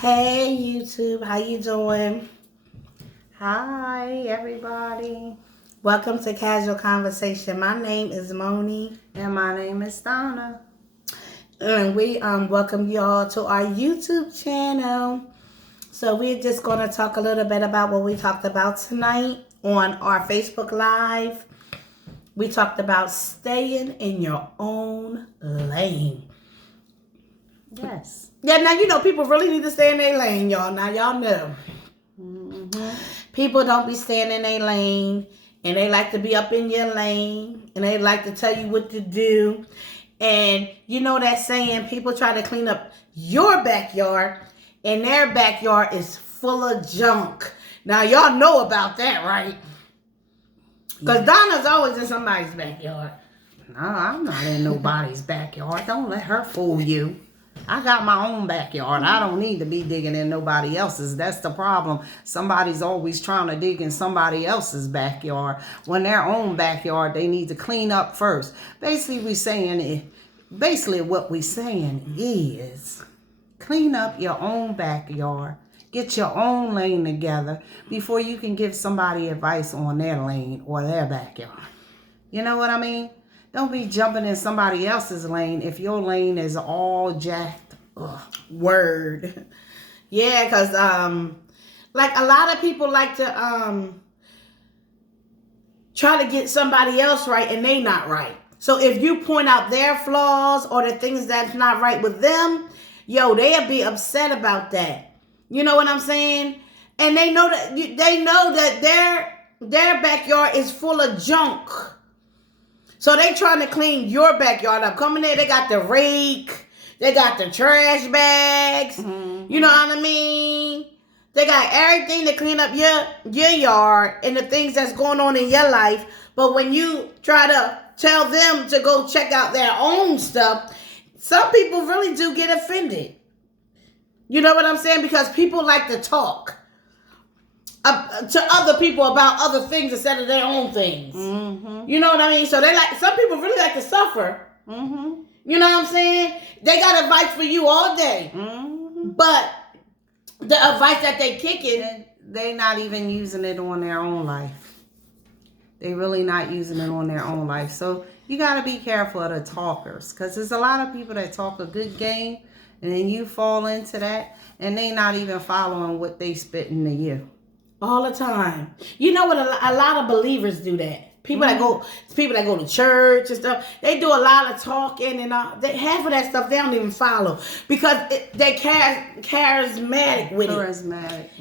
Hey YouTube, how you doing? Hi everybody. Welcome to Casual Conversation. My name is Monie. And my name is Donna. And we welcome y'all to our YouTube channel. So we're just gonna talk a little bit about what we talked about tonight on our Facebook Live. We talked about staying in your own lane. Yes. Yeah, now you know people really need to stay in their lane, y'all. Now y'all know. People don't be staying in their lane, and they like to be up in your lane, and they like to tell you what to do. And you know that saying, people try to clean up your backyard, and their backyard is full of junk. Now y'all know about that, right? Because Donna's always in somebody's backyard. No, I'm not in nobody's backyard. Don't let her fool you. I got my own backyard. I don't need to be digging in nobody else's. That's the problem. Somebody's always trying to dig in somebody else's backyard. When their own backyard, they need to clean up first. Basically, what we're saying is clean up your own backyard. Get your own lane together before you can give somebody advice on their lane or their backyard. You know what I mean? Don't be jumping in somebody else's lane if your lane is all jacked up. Word. Yeah, because like a lot of people like to try to get somebody else right and they not right. So if you point out their flaws or the things that's not right with them, yo, they'll be upset about that. You know what I'm saying? And they know that their backyard is full of junk. So they trying to clean your backyard up. Coming there, they got the rake, they got the trash bags. Mm-hmm. You know what I mean? They got everything to clean up your yard and the things that's going on in your life. But when you try to tell them to go check out their own stuff, some people really do get offended. You know what I'm saying? Because people like to talk to other people about other things instead of their own things. Mm-hmm. You know what I mean? So some people really like to suffer. Mm-hmm. You know what I'm saying? They got advice for you all day. Mm-hmm. But the advice that they kicking, they not even using it on their own life. They really not using it on their own life. So you got to be careful of the talkers, because there's a lot of people that talk a good game, and then you fall into that, and they not even following what they spitting to you. All the time. You know what? A lot of believers do that. People that go to church and stuff, they do a lot of talking and half of that stuff they don't even follow because they charismatic with it.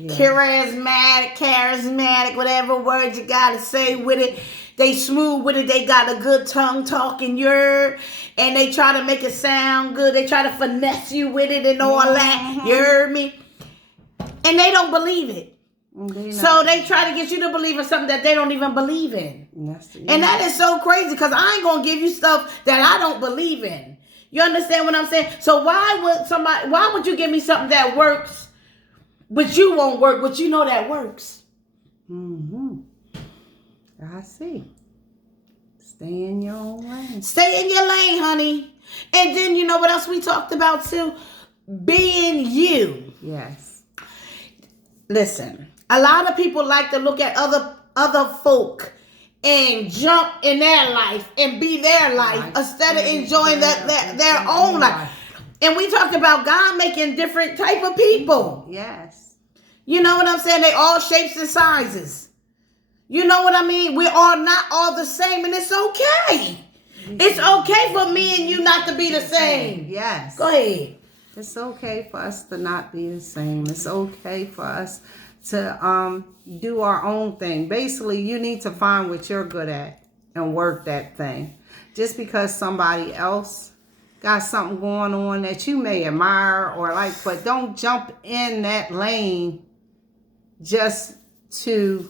Charismatic, whatever words you gotta say with it. They smooth with it. They got a good tongue talking and they try to make it sound good. They try to finesse you with it and all that. You heard me? And they don't believe it. So they try to get you to believe in something that they don't even believe in. And that is so crazy, because I ain't going to give you stuff that I don't believe in. You understand what I'm saying? So why would you give me something that works, but you won't work, but you know that works? Mm-hmm. I see. Stay in your own lane. Stay in your lane, honey. And then you know what else we talked about too? Being you. Yes. Listen. A lot of people like to look at other folk and jump in their life and be their life instead of enjoying their own life. And we talked about God making different type of people. Yes. You know what I'm saying? They all shapes and sizes. You know what I mean? We are not all the same, and it's okay. It's okay for me and you not to be the same. Yes. Go ahead. It's okay for us to not be the same. It's okay for us to do our own thing. Basically, you need to find what you're good at and work that thing. Just because somebody else got something going on that you may admire or like, but don't jump in that lane just to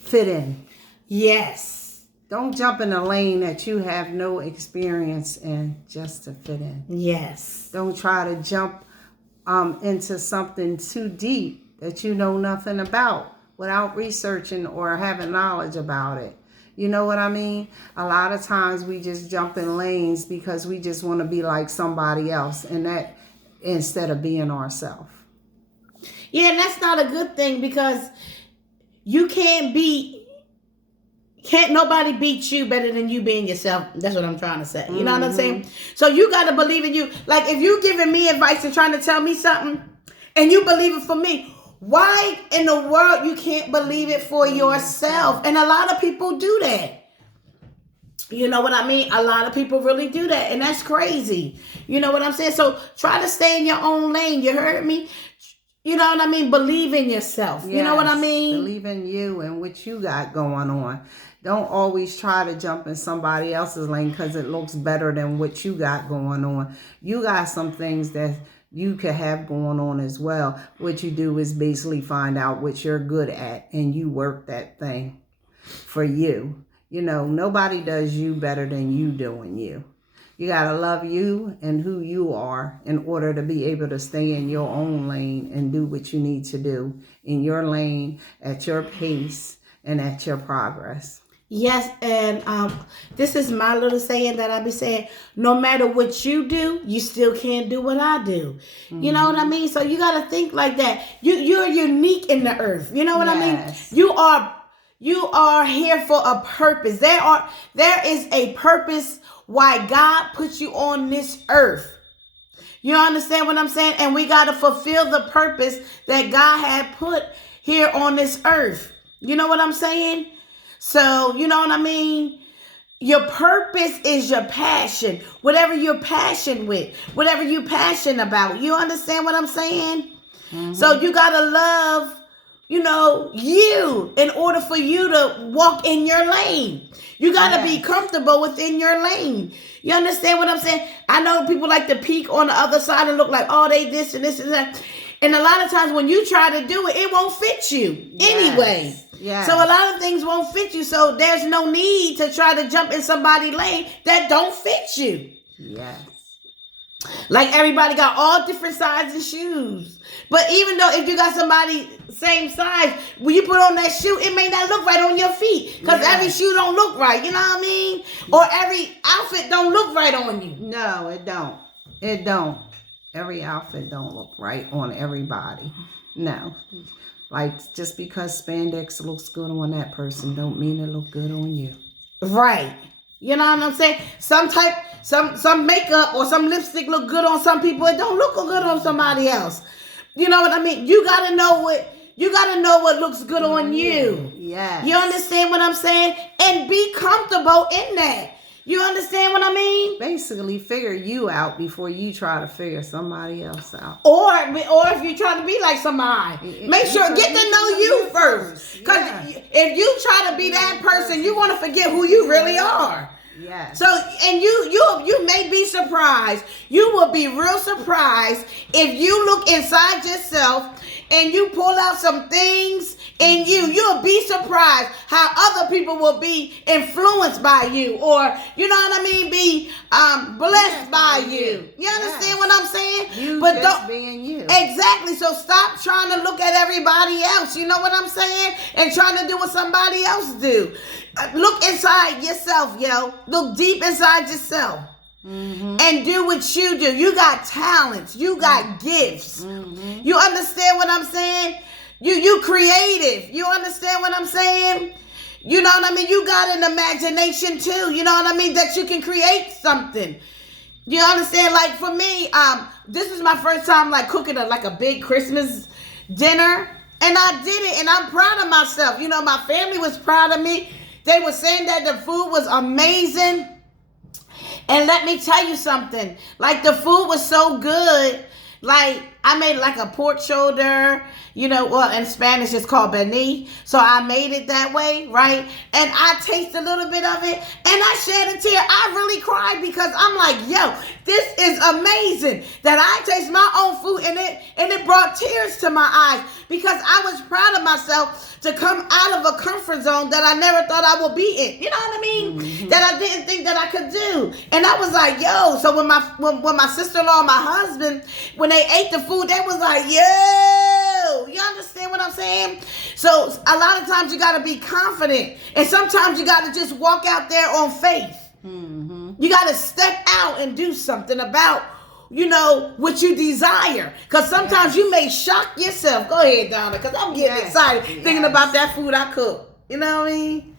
fit in. Yes. Don't jump in a lane that you have no experience in just to fit in. Yes. Don't try to jump into something too deep that you know nothing about without researching or having knowledge about it. You know what I mean? A lot of times we just jump in lanes because we just want to be like somebody else, and that instead of being ourselves. Yeah, and that's not a good thing, because you can't nobody beat you better than you being yourself. That's what I'm trying to say. You know what I'm saying? So you got to believe in you. Like, if you giving me advice and trying to tell me something and you believe it for me, why in the world you can't believe it for yourself? And a lot of people do that. You know what I mean? A lot of people really do that, and that's crazy. You know what I'm saying? So try to stay in your own lane. You heard me? You know what I mean? Believe in yourself. You know what I mean? Believe in you and what you got going on. Don't always try to jump in somebody else's lane because it looks better than what you got going on. You got some things that you could have going on as well. What you do is basically find out what you're good at, and you work that thing for you. You know, nobody does you better than you doing you. You got to love you and who you are in order to be able to stay in your own lane and do what you need to do in your lane, at your pace, and at your progress. Yes, and this is my little saying that I be saying: no matter what you do, you still can't do what I do. You know what I mean? So you got to think like that. You're unique in the earth. You know what I mean? You are here for a purpose. There is a purpose why God put you on this earth. You understand what I'm saying? And we got to fulfill the purpose that God had put here on this earth. You know what I'm saying? So, you know what I mean? Your purpose is your passion. Whatever you're passionate with, whatever you're passionate about. You understand what I'm saying? So you got to love, you in order for you to walk in your lane. You got to be comfortable within your lane. You understand what I'm saying? I know people like to peek on the other side and look like, oh, they this and this and that. And a lot of times when you try to do it, it won't fit you anyway. Yes. So a lot of things won't fit you. So there's no need to try to jump in somebody's lane that don't fit you. Yes. Like, everybody got all different sizes of shoes. But even though if you got somebody same size, when you put on that shoe, it may not look right on your feet. Because every shoe don't look right. You know what I mean? Or every outfit don't look right on you. No, it don't. It don't. Every outfit don't look right on everybody. No. Like, just because spandex looks good on that person don't mean it look good on you. Right. You know what I'm saying? Some makeup or some lipstick look good on some people. It don't look good on somebody else. You know what I mean? You gotta know what looks good on you. Yes. You understand what I'm saying? And be comfortable in that. You understand what I mean? Basically, figure you out before you try to figure somebody else out. Or if you're trying to be like somebody, make sure get to know you first. Because if you try to be that person, you're going to forget who you really are. Yes. So, and you may be surprised. You will be real surprised if you look inside yourself and you pull out some things in you. You'll be surprised how other people will be influenced by you, or you know what I mean, be blessed by you. You understand what I'm saying? You but just don't being you. Exactly. So stop trying to look at everybody else. You know what I'm saying? And trying to do what somebody else do. Look inside yourself, yo. Look deep inside yourself. And do what you do. You got talents. You got gifts. You understand what I'm saying? You creative. You understand what I'm saying? You know what I mean? You got an imagination too. You know what I mean? That you can create something. You understand? Like for me, this is my first time like cooking a big Christmas dinner. And I did it, and I'm proud of myself. You know, my family was proud of me. They were saying that the food was amazing. And let me tell you something. Like, the food was so good. Like, I made like a pork shoulder, well, in Spanish it's called beignet. So I made it that way, right? And I tasted a little bit of it, and I shed a tear. I really cried because I'm like, yo, this is amazing that I taste my own food, and it brought tears to my eyes because I was proud of myself to come out of a comfort zone that I never thought I would be in. You know what I mean? That I didn't think that I could do. And I was like, yo. So when my sister-in-law and my husband, when they ate the food, they was like, yo. You understand what I'm saying? So a lot of times you got to be confident. And sometimes you got to just walk out there on faith. You got to step out and do something about what you desire. Because sometimes you may shock yourself. Go ahead, Donna, because I'm getting excited thinking about that food I cook. You know what I mean?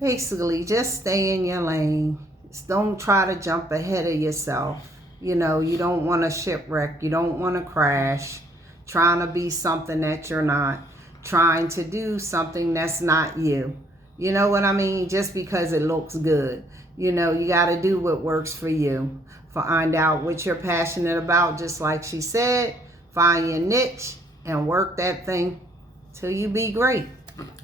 Basically, just stay in your lane. Just don't try to jump ahead of yourself. You don't want to shipwreck. You don't want to crash. Trying to be something that you're not. Trying to do something that's not you. You know what I mean? Just because it looks good. You got to do what works for you. Find out what you're passionate about, just like she said. Find your niche and work that thing till you be great.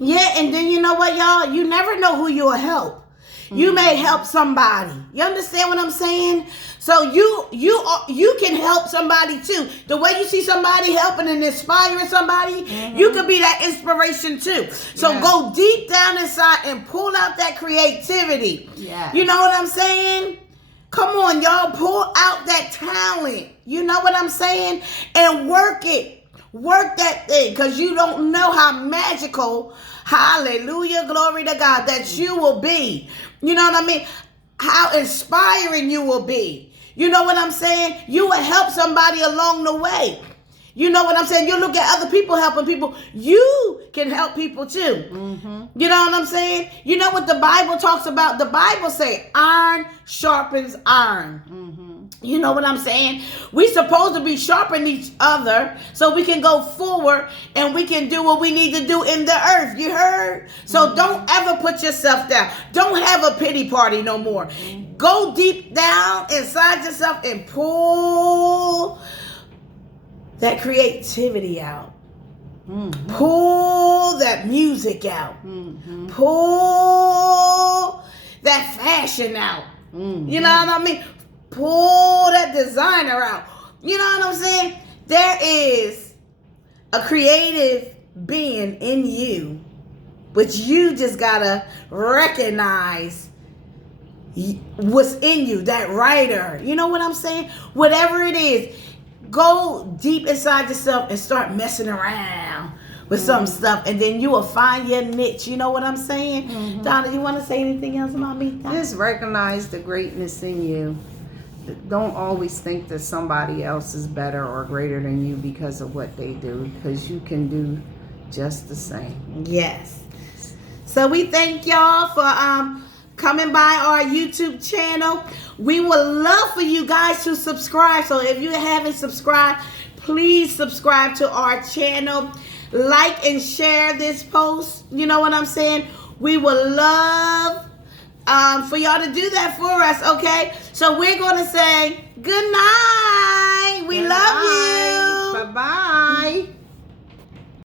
Yeah, and then you know what, y'all? You never know who you'll help. You may help somebody. You understand what I'm saying? So you can help somebody too. The way you see somebody helping and inspiring somebody, you could be that inspiration too. So go deep down inside and pull out that creativity. Yeah. You know what I'm saying? Come on, y'all. Pull out that talent. You know what I'm saying? And work it. Work that thing, because you don't know how magical, hallelujah, glory to God, that you will be. You know what I mean? How inspiring you will be. You know what I'm saying? You will help somebody along the way. You know what I'm saying? You look at other people helping people. You can help people too. You know what I'm saying? You know what the Bible talks about? The Bible say iron sharpens iron. You know what I'm saying? We supposed to be sharpening each other so we can go forward and we can do what we need to do in the earth. You heard? So don't ever put yourself down. Don't have a pity party no more. Go deep down inside yourself and pull that creativity out. Pull that music out. Pull that fashion out. You know what I mean? Pull that designer out. You know what I'm saying? There is a creative being in you, but you just gotta recognize what's in you, that writer. You know what I'm saying? Whatever it is, go deep inside yourself and start messing around with some stuff, and then you will find your niche. You know what I'm saying? Donna, you want to say anything else about me? Donna? Just recognize the greatness in you. Don't always think that somebody else is better or greater than you because of what they do, because you can do just the same. Yes. So we thank y'all for coming by our YouTube channel. We would love for you guys to subscribe. So if you haven't subscribed, please subscribe to our channel. Like and share this post. You know what I'm saying? We would love for y'all to do that for us, okay? So we're going to say good night.